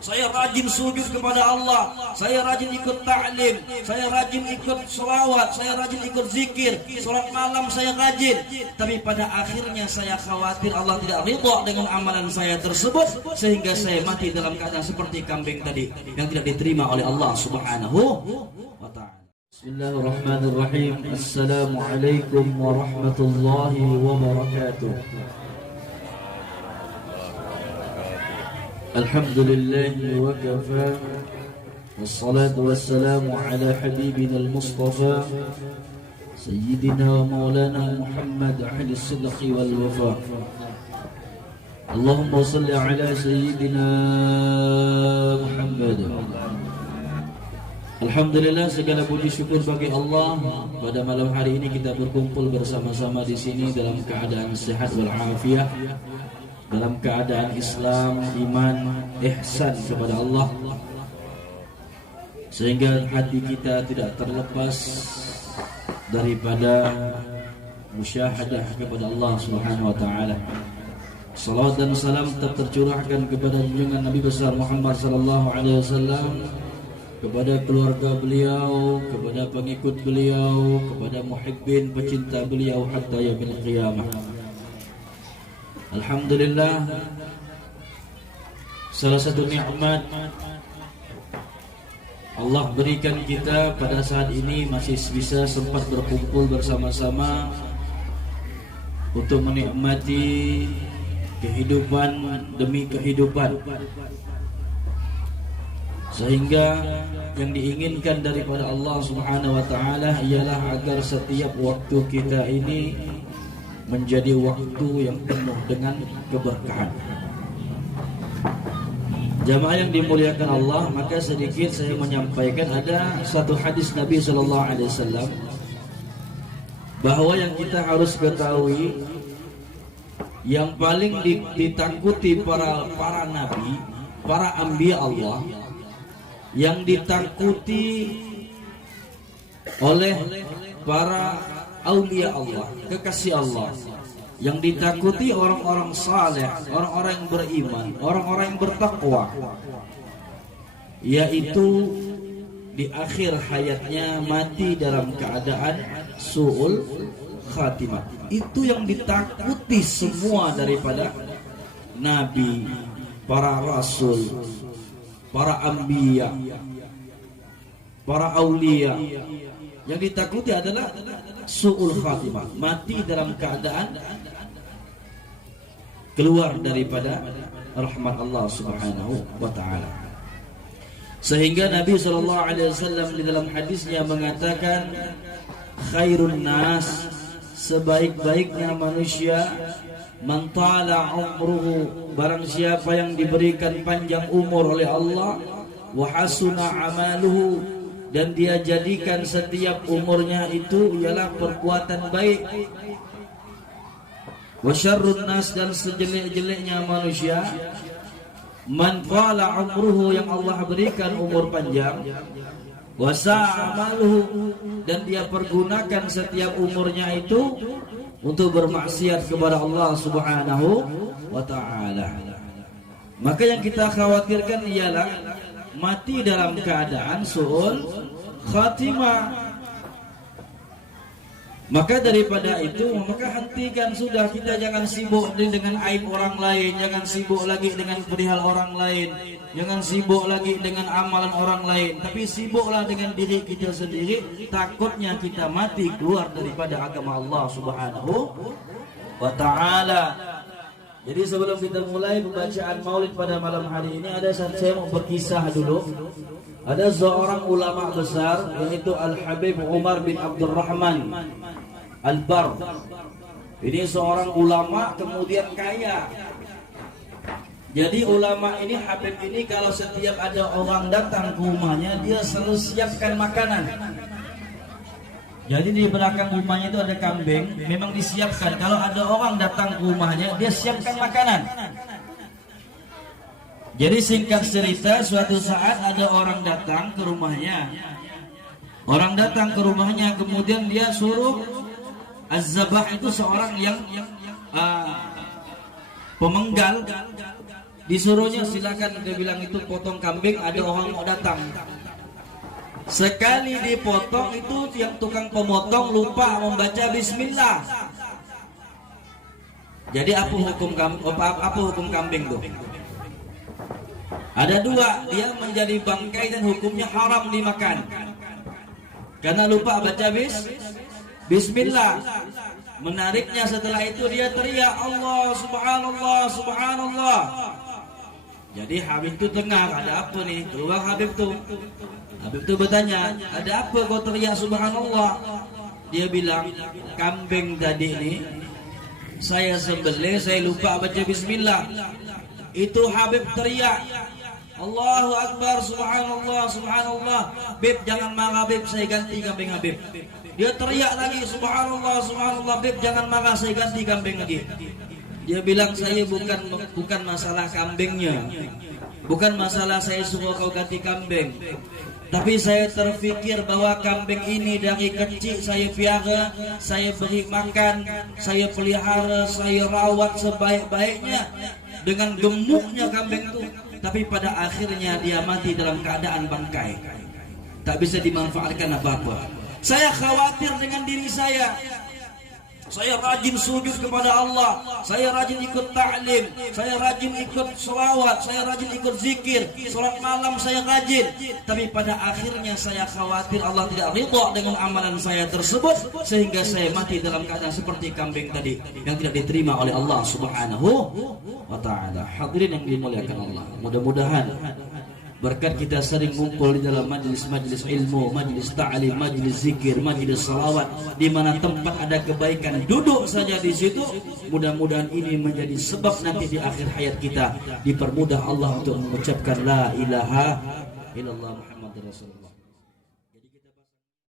Saya rajin sujud kepada Allah, saya rajin ikut ta'lim, saya rajin ikut selawat, saya rajin ikut zikir, sholat malam saya rajin. Tapi pada akhirnya saya khawatir Allah tidak ridha dengan amalan saya tersebut, sehingga saya mati dalam keadaan seperti kambing tadi yang tidak diterima oleh Allah Subhanahu wa ta'ala. Bismillahirrahmanirrahim. Assalamualaikum warahmatullahi wabarakatuh. Alhamdulillahi wa kafa, wassalatu wassalamu ala habibina al-mustafa sayyidina wa maulana Muhammad ahli as-sidqi wal wafa. Allahumma salli ala sayyidina Muhammad. Alhamdulillah, segala puji syukur bagi Allah. Pada malam hari ini kita berkumpul bersama-sama di sini dalam keadaan sehat wal afiah, dalam keadaan Islam, iman, ihsan kepada Allah, sehingga hati kita tidak terlepas daripada musyahadah kepada Allah Subhanahu wa ta'ala. Salawat dan salam tetap tercurahkan kepada junjungan Nabi besar Muhammad sallallahu alaihi wasallam, kepada keluarga beliau, kepada pengikut beliau, kepada muhibbin pecinta beliau hatta yaumil qiyamah. Alhamdulillah, salah satu nikmat Allah berikan kita pada saat ini masih bisa sempat berkumpul bersama-sama untuk menikmati kehidupan demi kehidupan, sehingga yang diinginkan daripada Allah Subhanahu wa ta'ala ialah agar setiap waktu kita ini menjadi waktu yang penuh dengan keberkahan. Jamaah yang dimuliakan Allah, maka sedikit saya menyampaikan ada satu hadis Nabi sallallahu alaihi wasallam bahwa yang kita harus ketahui, yang paling ditakuti para nabi, para anbiya Allah, yang ditakuti oleh para aulia Allah, kekasih Allah, yang ditakuti orang-orang saleh, orang-orang yang beriman, orang-orang yang bertakwa, yaitu di akhir hayatnya mati dalam keadaan su'ul khatimah. Itu yang ditakuti semua daripada nabi, para rasul, para anbiya, para aulia. Yang ditakuti adalah su'ul khatimah, mati dalam keadaan keluar daripada rahmat Allah Subhanahu wa ta'ala. Sehingga Nabi SAW di dalam hadisnya mengatakan, khairun nas, sebaik-baiknya manusia, man tala umruhu, barang siapa yang diberikan panjang umur oleh Allah, wa hasuna amaluhu, dan dia jadikan setiap umurnya itu ialah perbuatan baik. Wa syarrun nas, dan sejelek-jeleknya manusia, man qala umruhu, yang Allah berikan umur panjang, wa sa'amaluhu, dan dia pergunakan setiap umurnya itu untuk bermaksiat kepada Allah Subhanahu wa ta'ala. Maka yang kita khawatirkan ialah mati dalam keadaan su'ul khatimah. Maka daripada itu, maka hentikan sudah, kita jangan sibuk dengan aib orang lain, jangan sibuk lagi dengan perihal orang lain, jangan sibuk lagi dengan amalan orang lain, tapi sibuklah dengan diri kita sendiri. Takutnya kita mati keluar daripada agama Allah Subhanahu wa ta'ala. Jadi sebelum kita mulai pembacaan maulid pada malam hari ini, saya mau berkisah dulu. Ada seorang ulama besar, yaitu Al-Habib Umar bin Abdurrahman Al-Bar. Ini seorang ulama kemudian kaya. Jadi ulama ini, Habib ini, kalau setiap ada orang datang ke rumahnya, dia selalu siapkan makanan. Jadi di belakang rumahnya itu ada kambing, memang disiapkan. Kalau ada orang datang ke rumahnya, dia siapkan makanan. Jadi singkat cerita, suatu saat ada orang datang ke rumahnya. Orang datang ke rumahnya, kemudian dia suruh Az-Zabah, itu seorang yang pemenggal, Disuruhnya silakan, dia bilang itu potong kambing, ada orang mau datang. Sekali dipotong itu yang tukang pemotong lupa membaca bismillah. Jadi apa hukum kambing tuh? Ada dua, dia menjadi bangkai dan hukumnya haram dimakan karena lupa baca bismillah. Menariknya setelah itu dia teriak Allah subhanallah subhanallah. Jadi Habib itu dengar, ada apa nih? Keluar Habib tuh. Habib tuh bertanya, ada apa kau teriak subhanallah? Dia bilang, kambing tadi ini saya sembelih, saya lupa baca bismillah. Itu Habib teriak, Allahu Akbar, subhanallah, subhanallah. Bib, jangan marah Bib, saya ganti kambing Habib. Dia teriak lagi, subhanallah, subhanallah. Bib, jangan marah, saya ganti kambing lagi. Dia bilang, saya bukan masalah kambingnya, bukan masalah saya suruh kau ganti kambing, tapi saya terfikir bahwa kambing ini dari kecil saya piara, saya beri makan, saya pelihara, saya rawat sebaik-baiknya dengan gemuknya kambing itu. Tapi pada akhirnya dia mati dalam keadaan bangkai, tak bisa dimanfaatkan apa-apa. Saya khawatir dengan diri saya. Saya rajin sujud kepada Allah, saya rajin ikut ta'lim, saya rajin ikut selawat, saya rajin ikut zikir, sholat malam saya rajin. Tapi pada akhirnya saya khawatir Allah tidak ridha dengan amalan saya tersebut, sehingga saya mati dalam keadaan seperti kambing tadi yang tidak diterima oleh Allah Subhanahu wa ta'ala. Hadirin yang dimuliakan Allah, mudah-mudahan berkat kita sering ngumpul di dalam majlis-majlis ilmu, majlis ta'lim, majlis zikir, majlis salawat, di mana tempat ada kebaikan, duduk saja di situ. Mudah-mudahan ini menjadi sebab nanti di akhir hayat kita dipermudah Allah untuk mengucapkan la ilaha illallah Muhammadur Rasulullah.